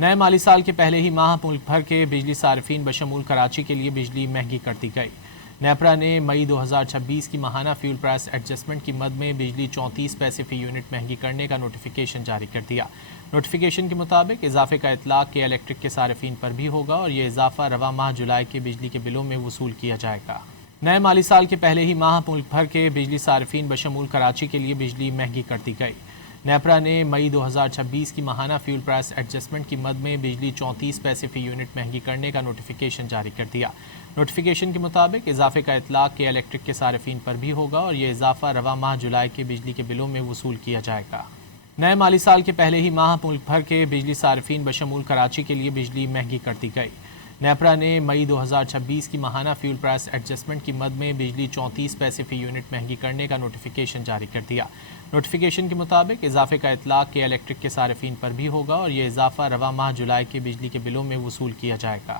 نئے مالی سال کے پہلے ہی ماہ ملک بھر کے بجلی صارفین بشمول کراچی کے لیے بجلی مہنگی کر دی گئی۔ نیپرا نے مئی 2026 کی ماہانہ فیول پرائس ایڈجسٹمنٹ کی مد میں بجلی 34 پیسے فی یونٹ مہنگی کرنے کا نوٹیفیکیشن جاری کر دیا۔ نوٹیفیکیشن کے مطابق اضافے کا اطلاق کے الیکٹرک کے صارفین پر بھی ہوگا اور یہ اضافہ رواں ماہ جولائی کے بجلی کے بلوں میں وصول کیا جائے گا۔ نئے مالی سال کے پہلے ہی ماہ ملک بھر کے بجلی صارفین بشمول کراچی کے لیے بجلی مہنگی کر دی گئی۔ نیپرا نے مئی 2026 کی ماہانہ فیول پرائس ایڈجسٹمنٹ کی مد میں بجلی 34 پیسے فی یونٹ مہنگی کرنے کا نوٹیفیکیشن جاری کر دیا۔ نوٹیفیکیشن کے مطابق اضافے کا اطلاق کے الیکٹرک کے صارفین پر بھی ہوگا اور یہ اضافہ رواں ماہ جولائی کے بجلی کے بلوں میں وصول کیا جائے گا۔ نئے مالی سال کے پہلے ہی ماہ ملک بھر کے بجلی صارفین بشمول کراچی کے لیے بجلی مہنگی کر دی گئی۔ نیپرا نے مئی 2026 کی ماہانہ فیول پرائس ایڈجسٹمنٹ کی مد میں بجلی 34 پیسے فی یونٹ مہنگی کرنے کا نوٹیفیکیشن جاری کر دیا۔ نوٹیفیکیشن کے مطابق اضافے کا اطلاق کے الیکٹرک کے صارفین پر بھی ہوگا اور یہ اضافہ رواں ماہ جولائی کے بجلی کے بلوں میں وصول کیا جائے گا۔